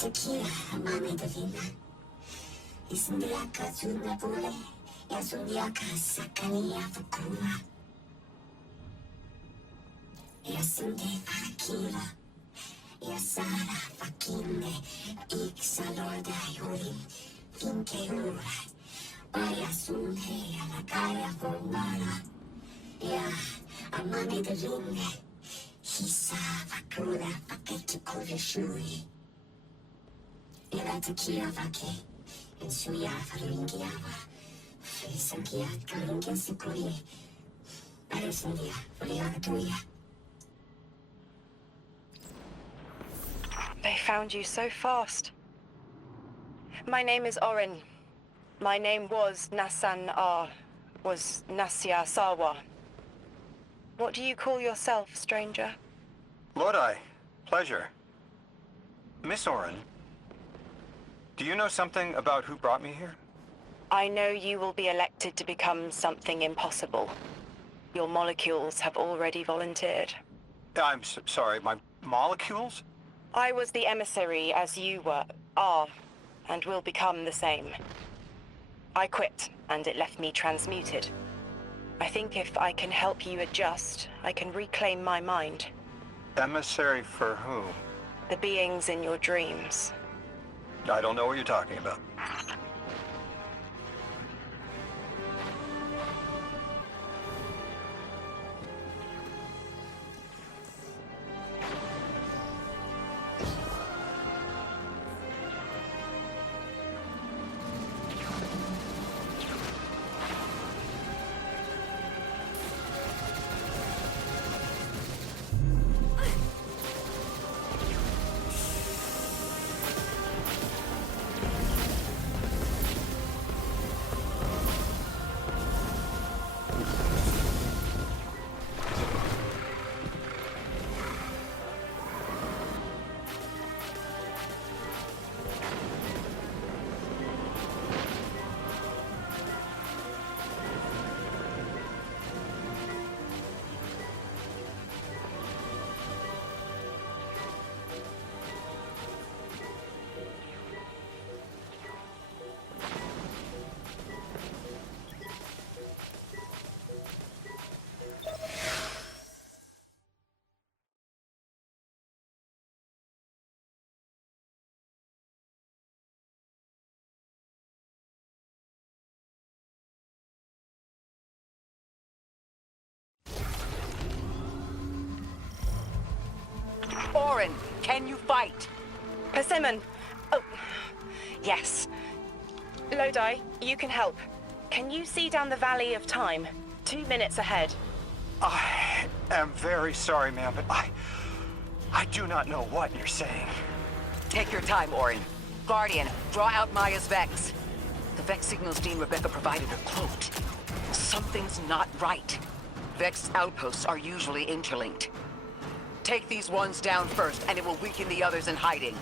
tequila, mami divina. Isundiaka tunabule, yasundiaka sakania fukula. Yasunde akila, yasara fakine, iksalorda yuri, finke ura. Bayasunde alakaya formara. Ya, amami divine. Hisa fakula paketu kurishui. Ila tequila vake. Insuya faringiava, frisangia karingia sikuri, arisandia furiatuya. They found you so fast. My name is Orin. My name was was Nasya Sawa. What do you call yourself, stranger? Lodi, pleasure. Miss Orin, do you know something about who brought me here? I know you will be elected to become something impossible. Your molecules have already volunteered. I'm sorry, my molecules? I was the emissary as you are, and will become the same. I quit, and it left me transmuted. I think if I can help you adjust, I can reclaim my mind. Emissary for who? The beings in your dreams. I don't know what you're talking about. Orin, can you fight? Persimmon! Oh, yes. Lodi, you can help. Can you see down the Valley of Time? 2 minutes ahead. I am very sorry, ma'am, but I do not know what you're saying. Take your time, Orin. Guardian, draw out Maya's Vex. The Vex signals Dean Rebecca provided are cloaked. Something's not right. Vex outposts are usually interlinked. Take these ones down first, and it will weaken the others in hiding.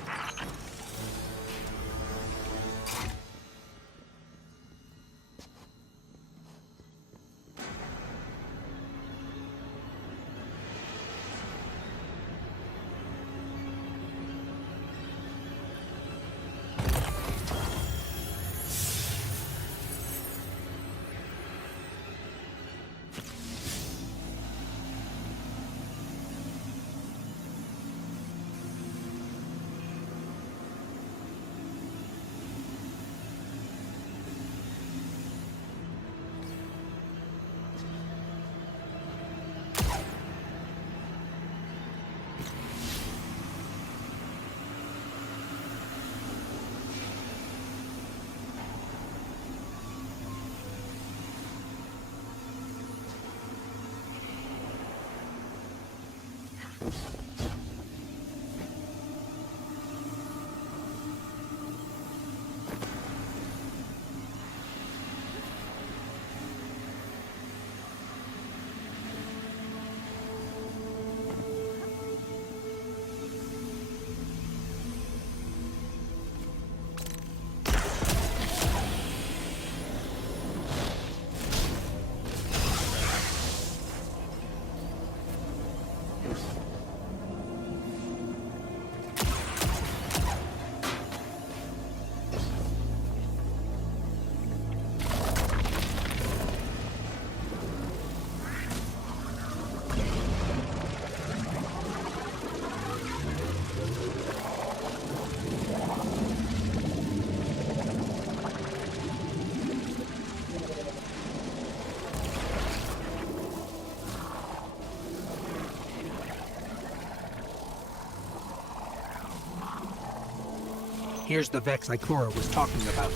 Here's the Vex Ikora was talking about.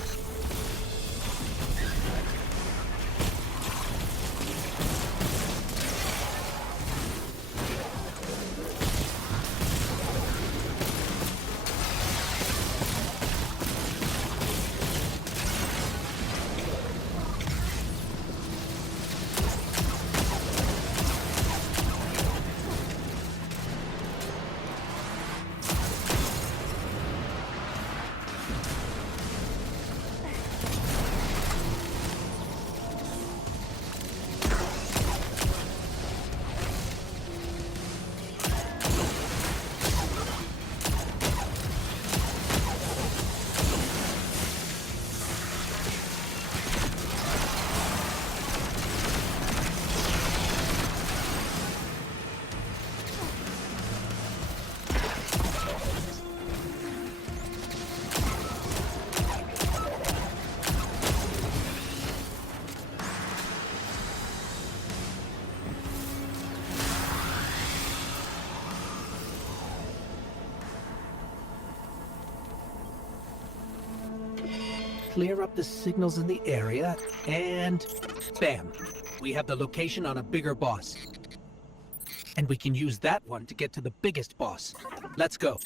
Clear up the signals in the area, and bam! We have the location on a bigger boss. And we can use that one to get to the biggest boss. Let's go.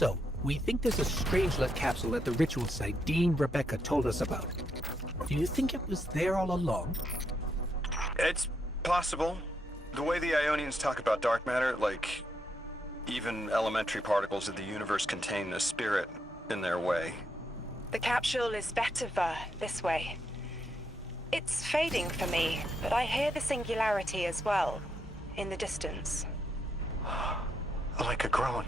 So, we think there's a Strangelet capsule at the ritual site Dean Rebecca told us about. Do you think it was there all along? It's possible. The way the Ionians talk about dark matter, like even elementary particles of the universe contain a spirit in their way. The capsule is better this way. It's fading for me, but I hear the singularity as well, in the distance. Like a groan.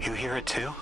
You hear it too?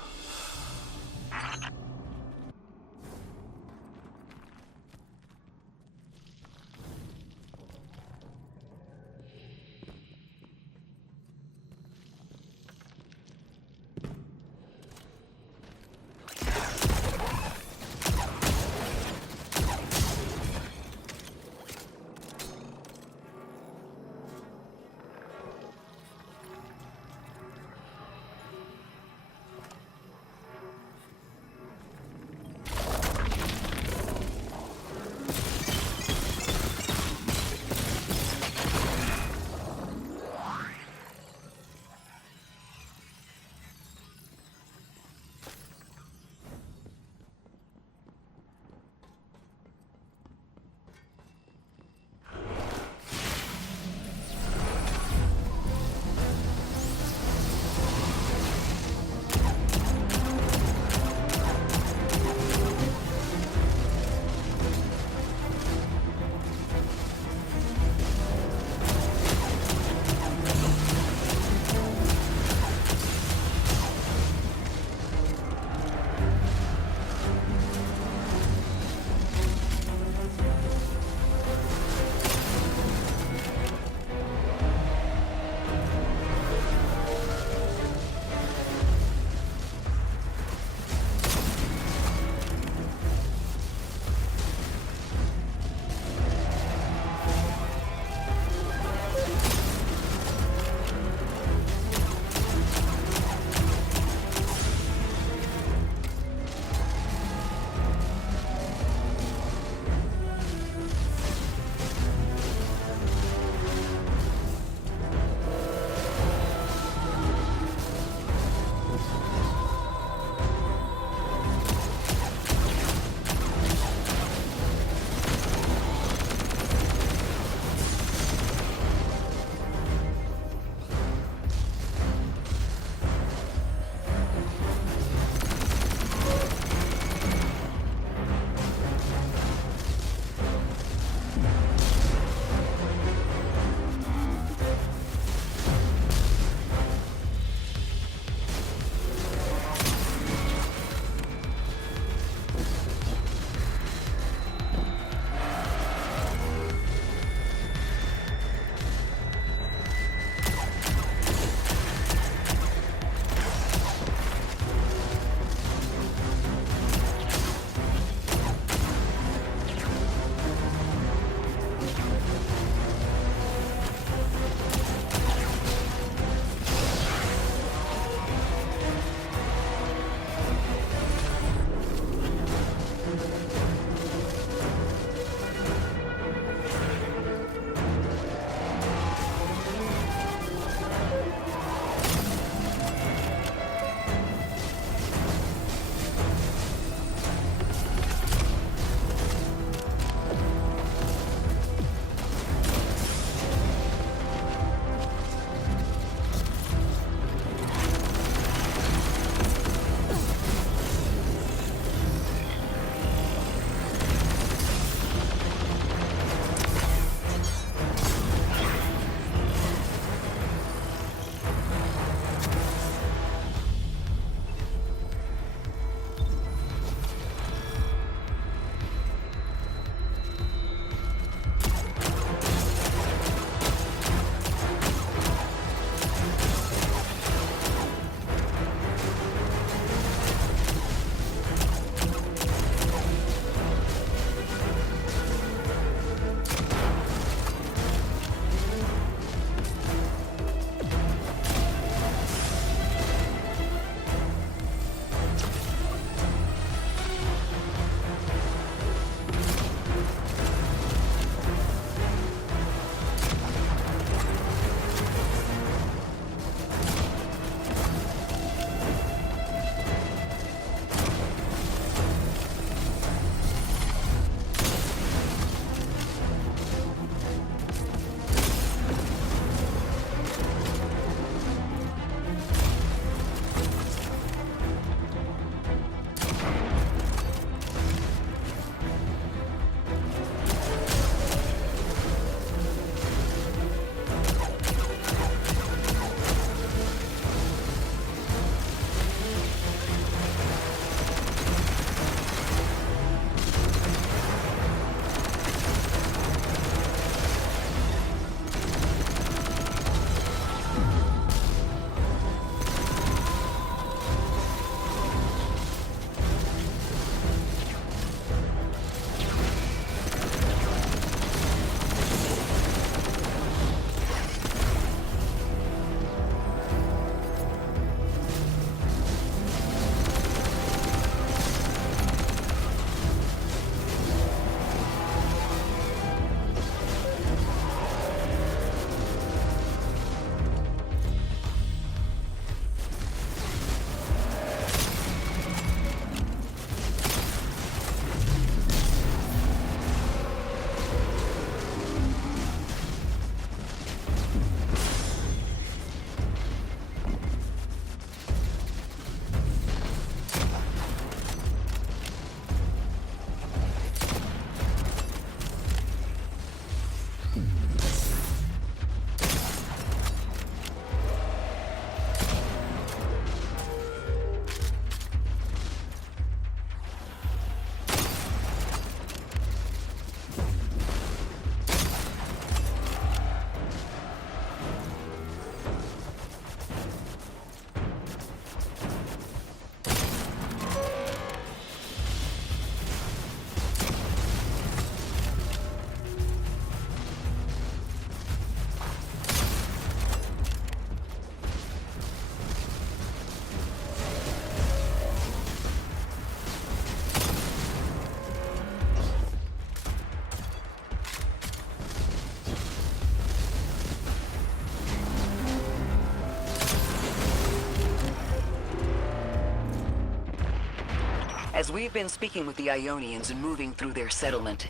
As we've been speaking with the Ionians and moving through their settlement,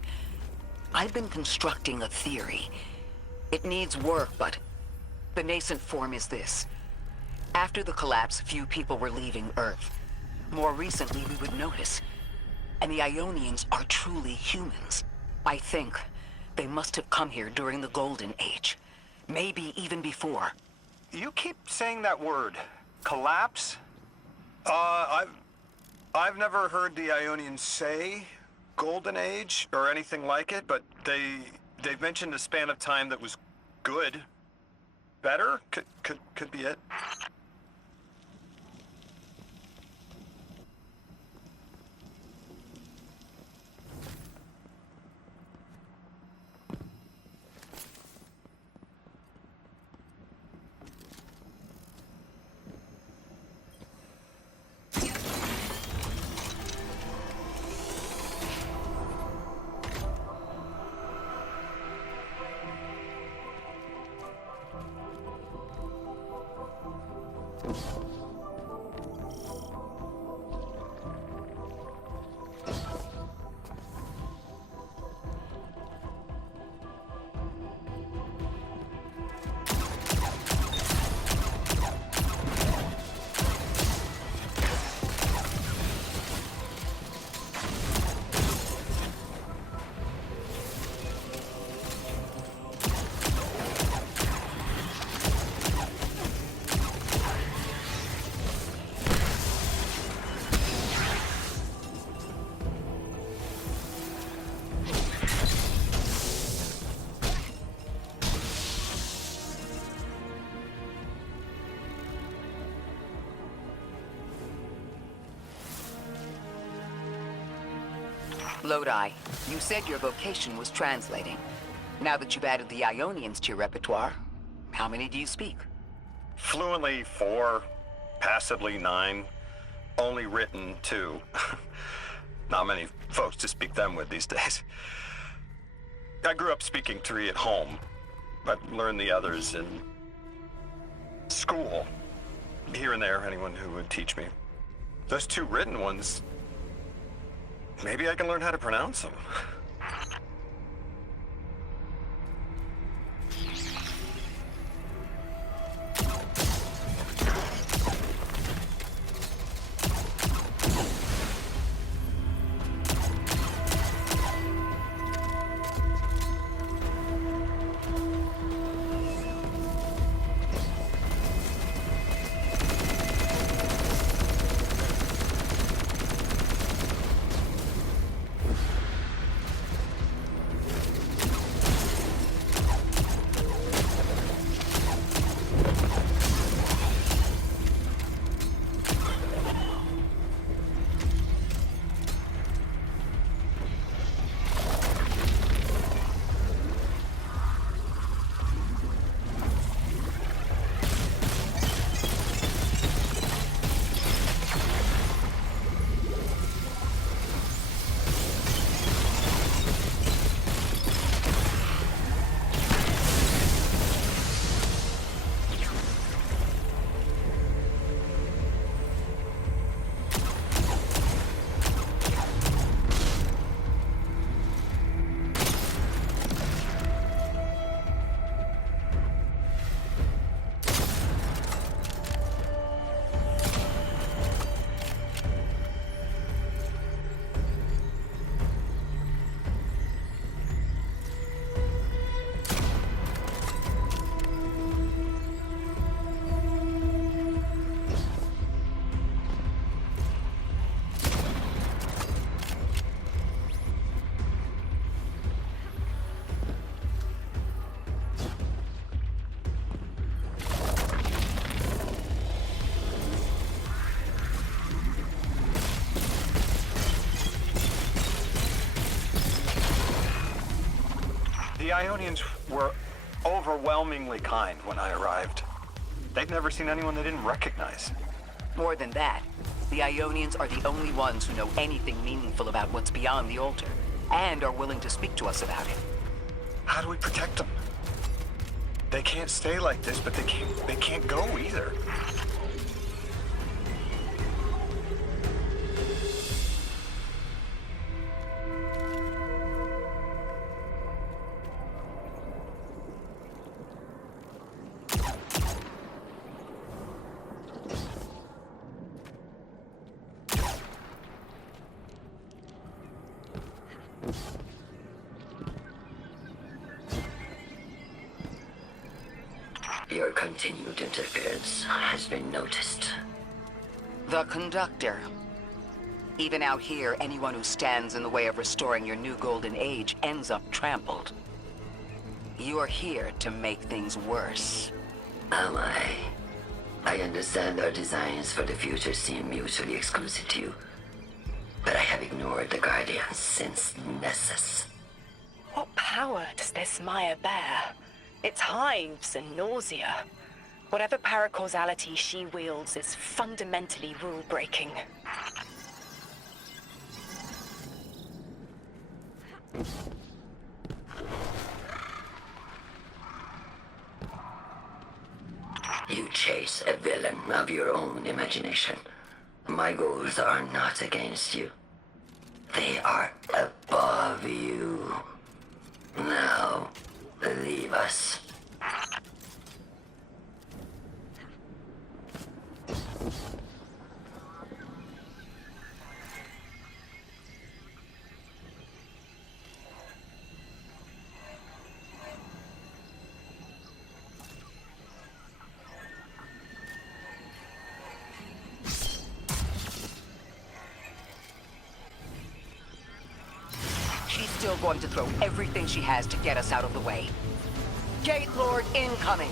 I've been constructing a theory. It needs work, but the nascent form is this. After the collapse, few people were leaving Earth. More recently, we would notice. And the Ionians are truly humans. I think they must have come here during the Golden Age. Maybe even before. You keep saying that word. Collapse? I've never heard the Ionians say Golden Age or anything like it, but they've mentioned a span of time that was good. Better? Could be it. Lodi, you said your vocation was translating. Now that you've added the Ionians to your repertoire, how many do you speak? Fluently 4, passably 9, only written 2. Not many folks to speak them with these days. I grew up speaking 3 at home. I learned the others in school. Here and there, anyone who would teach me. Those 2 written ones, maybe I can learn how to pronounce them. The Ionians were overwhelmingly kind when I arrived. They'd never seen anyone they didn't recognize. More than that, the Ionians are the only ones who know anything meaningful about what's beyond the altar, and are willing to speak to us about it. How do we protect them? They can't stay like this, but they can't go either. Your continued interference has been noticed. The conductor. Even out here, anyone who stands in the way of restoring your new golden age ends up trampled. You're here to make things worse. Am I? I understand our designs for the future seem mutually exclusive to you. But I have ignored the Guardians since Nessus. What power does this Maya bear? It's hives and nausea. Whatever paracausality she wields is fundamentally rule-breaking. You chase a villain of your own imagination. My goals are not against you. They are above you. Now, leave us. She's still going to throw everything she has to get us out of the way. Gate Lord incoming!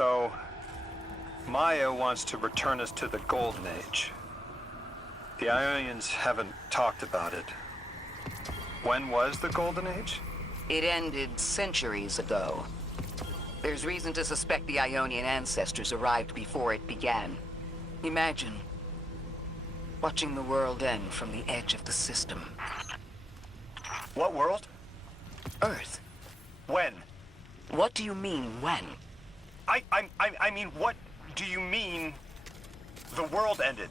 So, Maya wants to return us to the Golden Age. The Ionians haven't talked about it. When was the Golden Age? It ended centuries ago. There's reason to suspect the Ionian ancestors arrived before it began. Imagine watching the world end from the edge of the system. What world? Earth. When? What do you mean, when? I mean, what do you mean the world ended?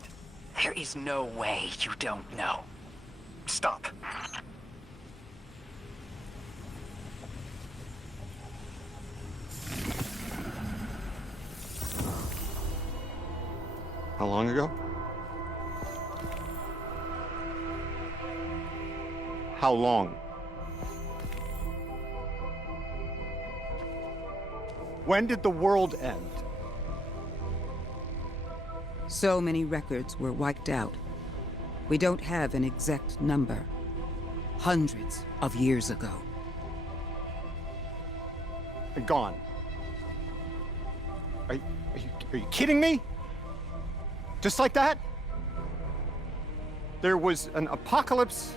There is no way you don't know. Stop. How long ago? How long? When did the world end? So many records were wiped out. We don't have an exact number. Hundreds of years ago. Gone. Are you kidding me? Just like that? There was an apocalypse,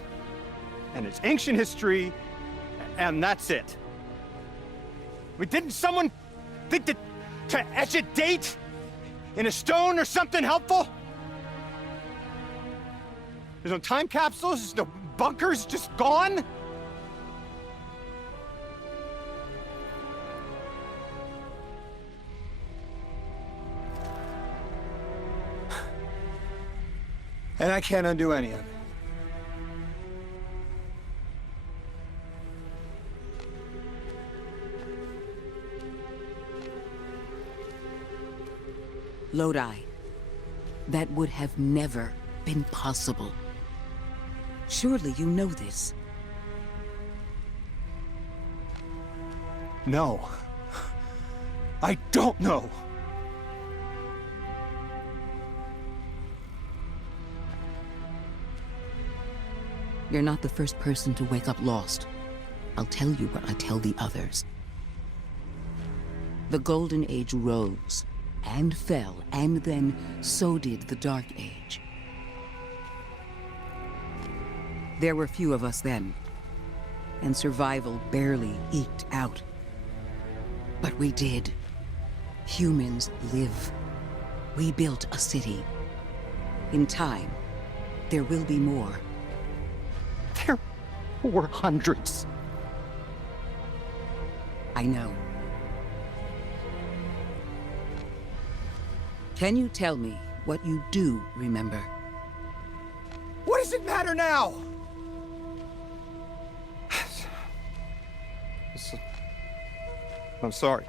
and it's ancient history, and that's it. Didn't someone think that to etch a date in a stone or something helpful? There's no time capsules, there's no bunkers, just gone? And I can't undo any of it. Lodi. That would have never been possible. Surely you know this. No. I don't know. You're not the first person to wake up lost. I'll tell you what I tell the others. The Golden Age rose and fell, and then so did the Dark Age. There were few of us then, and survival barely eked out. But we did. Humans live. We built a city. In time, there will be more. There were hundreds. I know. Can you tell me what you do remember? What does it matter now? I'm sorry.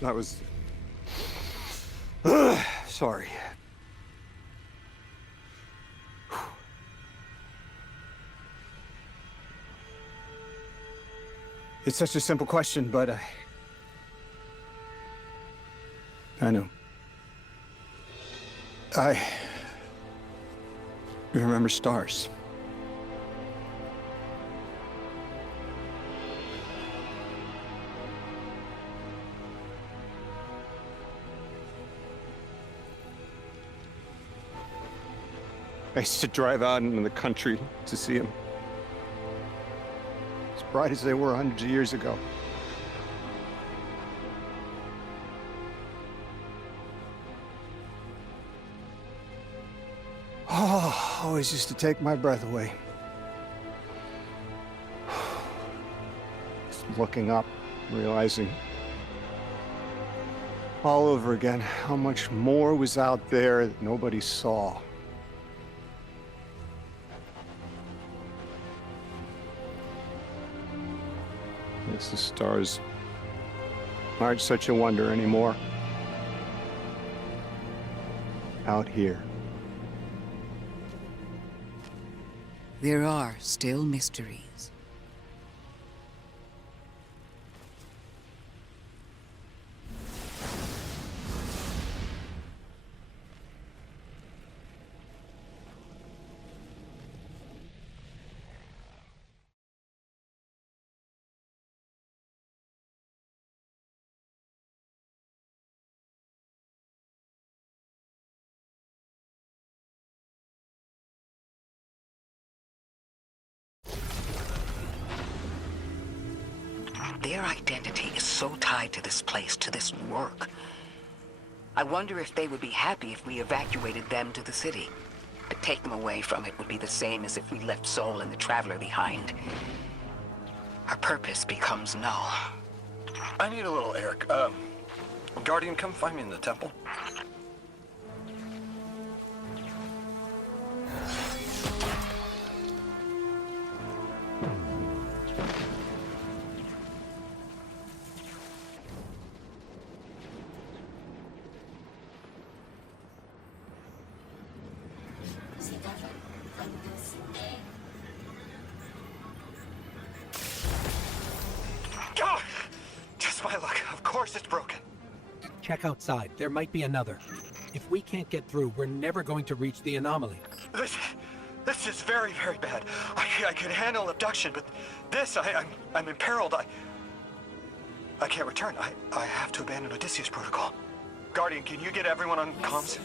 That was... sorry. It's such a simple question, but I know. I remember stars. I used to drive out into the country to see them. As bright as they were hundreds of years ago. Oh, always used to take my breath away. Just looking up, realizing all over again how much more was out there that nobody saw. Guess the stars aren't such a wonder anymore. Out here. There are still mysteries. Their identity is so tied to this place, to this work. I wonder if they would be happy if we evacuated them to the city. To take them away from it would be the same as if we left Soul and the Traveler behind. Our purpose becomes null. I need a little air. Guardian, come find me in the temple. God! Just my luck. Of course it's broken. Check outside. There might be another. If we can't get through, we're never going to reach the anomaly. This is very, very bad. I could handle abduction, but this, I'm imperiled. I can't return. I have to abandon Odysseus protocol. Guardian, can you get everyone on comms?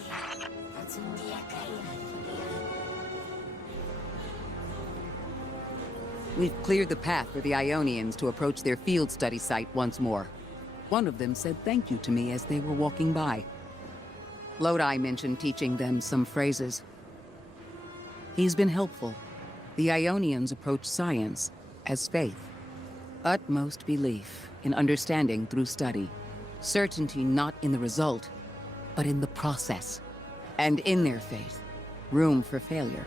We've cleared the path for the Ionians to approach their field study site once more. One of them said thank you to me as they were walking by. Lodi mentioned teaching them some phrases. He's been helpful. The Ionians approach science as faith. Utmost belief in understanding through study. Certainty not in the result, but in the process. And in their faith, room for failure.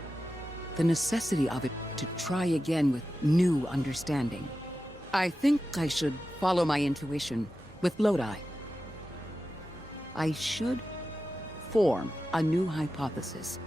The necessity of it to try again with new understanding. I think I should follow my intuition with Lodi. I should form a new hypothesis.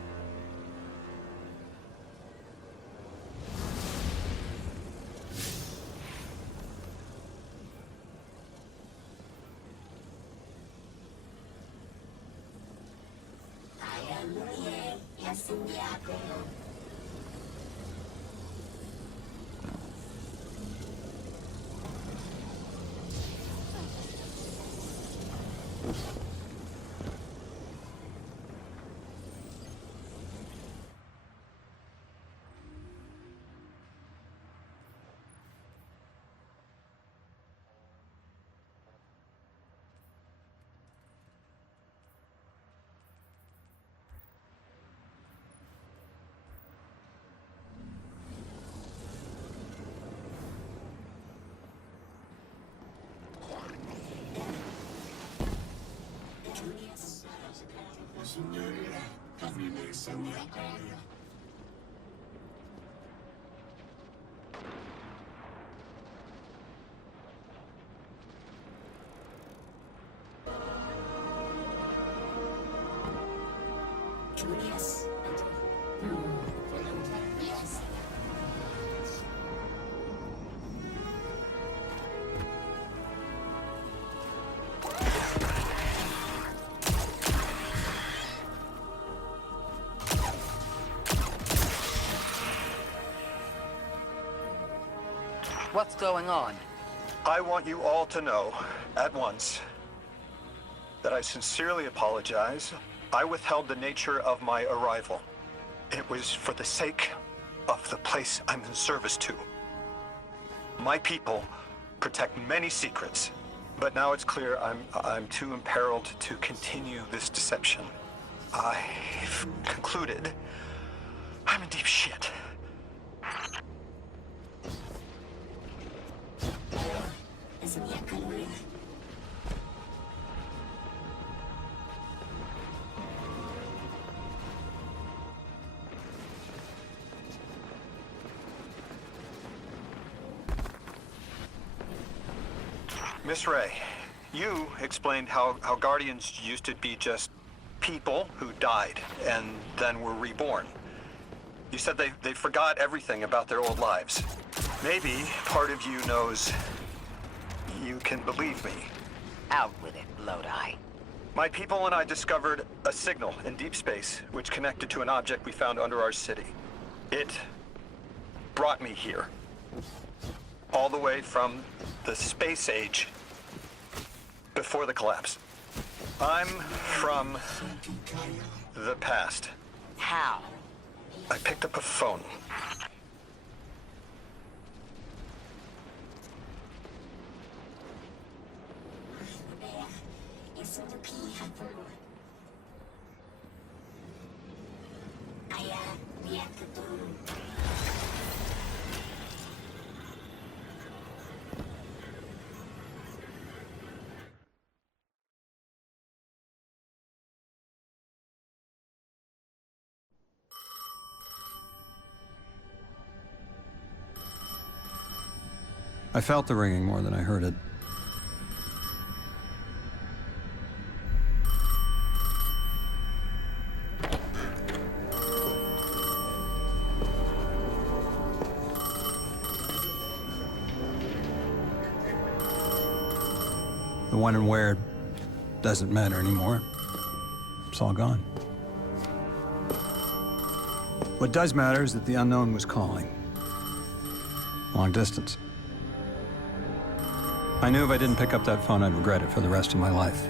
What's going on? I want you all to know, at once, that I sincerely apologize. I withheld the nature of my arrival. It was for the sake of the place I'm in service to. My people protect many secrets, but now it's clear I'm too imperiled to continue this deception. I've concluded I'm in deep shit. Miss Ray, you explained how Guardians used to be just people who died and then were reborn. You said they forgot everything about their old lives. Maybe part of you knows you can believe me. Out with it, Lodi. My people and I discovered a signal in deep space which connected to an object we found under our city. It brought me here. All the way from the space age before the collapse. I'm from the past. How? I picked up a phone. I felt the ringing more than I heard it. The when and where doesn't matter anymore. It's all gone. What does matter is that the unknown was calling. Long distance. I knew if I didn't pick up that phone, I'd regret it for the rest of my life.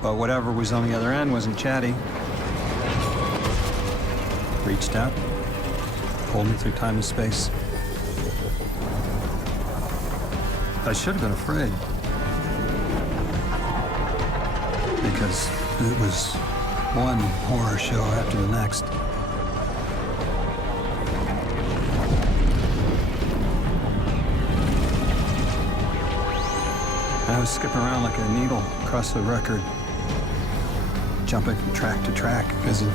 But whatever was on the other end wasn't chatty. Reached out, pulled me through time and space. I should have been afraid. Because it was one horror show after the next. I was skipping around like a needle across the record, jumping from track to track as if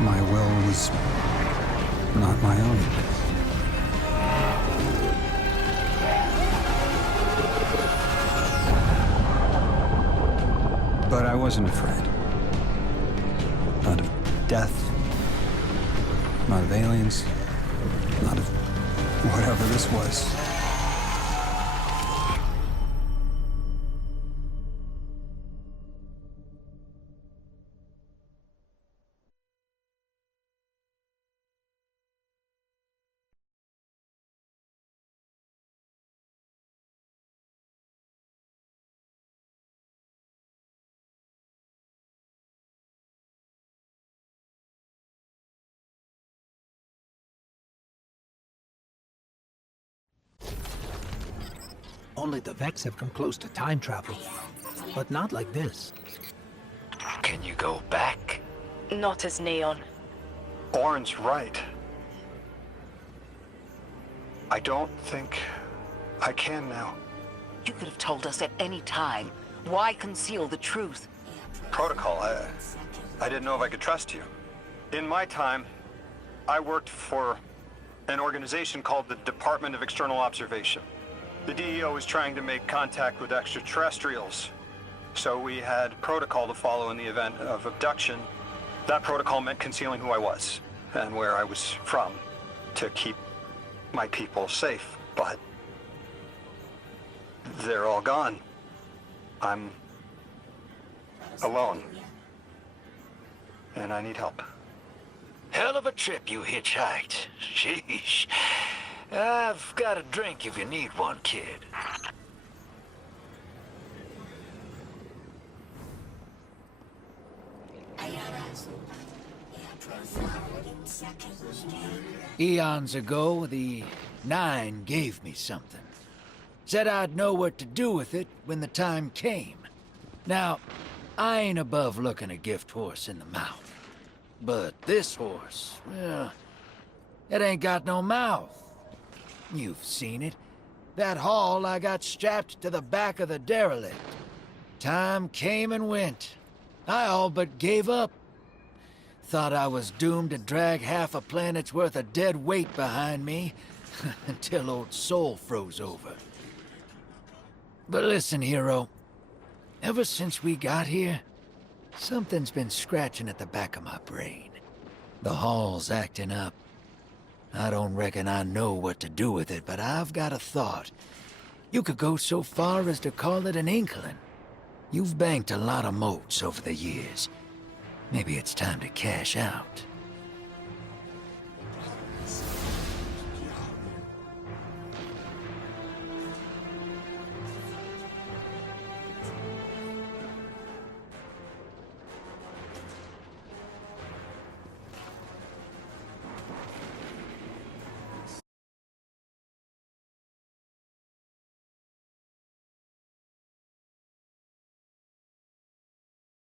my will was not my own. But I wasn't afraid. Not of death. Not of aliens. Not of whatever this was. Only the Vex have come close to time travel, but not like this. Can you go back? Not as Neon. Orin's right. I don't think I can now. You could have told us at any time. Why conceal the truth? Protocol, I didn't know if I could trust you. In my time, I worked for an organization called the Department of External Observation. The DEO was trying to make contact with extraterrestrials, so we had protocol to follow in the event of abduction. That protocol meant concealing who I was and where I was from to keep my people safe, but they're all gone. I'm alone, and I need help. Hell of a trip you hitchhiked. Sheesh. I've got a drink if you need one, kid. Eons ago, the Nine gave me something. Said I'd know what to do with it when the time came. Now, I ain't above looking a gift horse in the mouth. But this horse, well, it ain't got no mouth. You've seen it. That haul I got strapped to the back of the derelict. Time came and went. I all but gave up. Thought I was doomed to drag half a planet's worth of dead weight behind me until old Soul froze over. But listen, hero. Ever since we got here, something's been scratching at the back of my brain. The hall's acting up. I don't reckon I know what to do with it, but I've got a thought. You could go so far as to call it an inkling. You've banked a lot of motes over the years. Maybe it's time to cash out.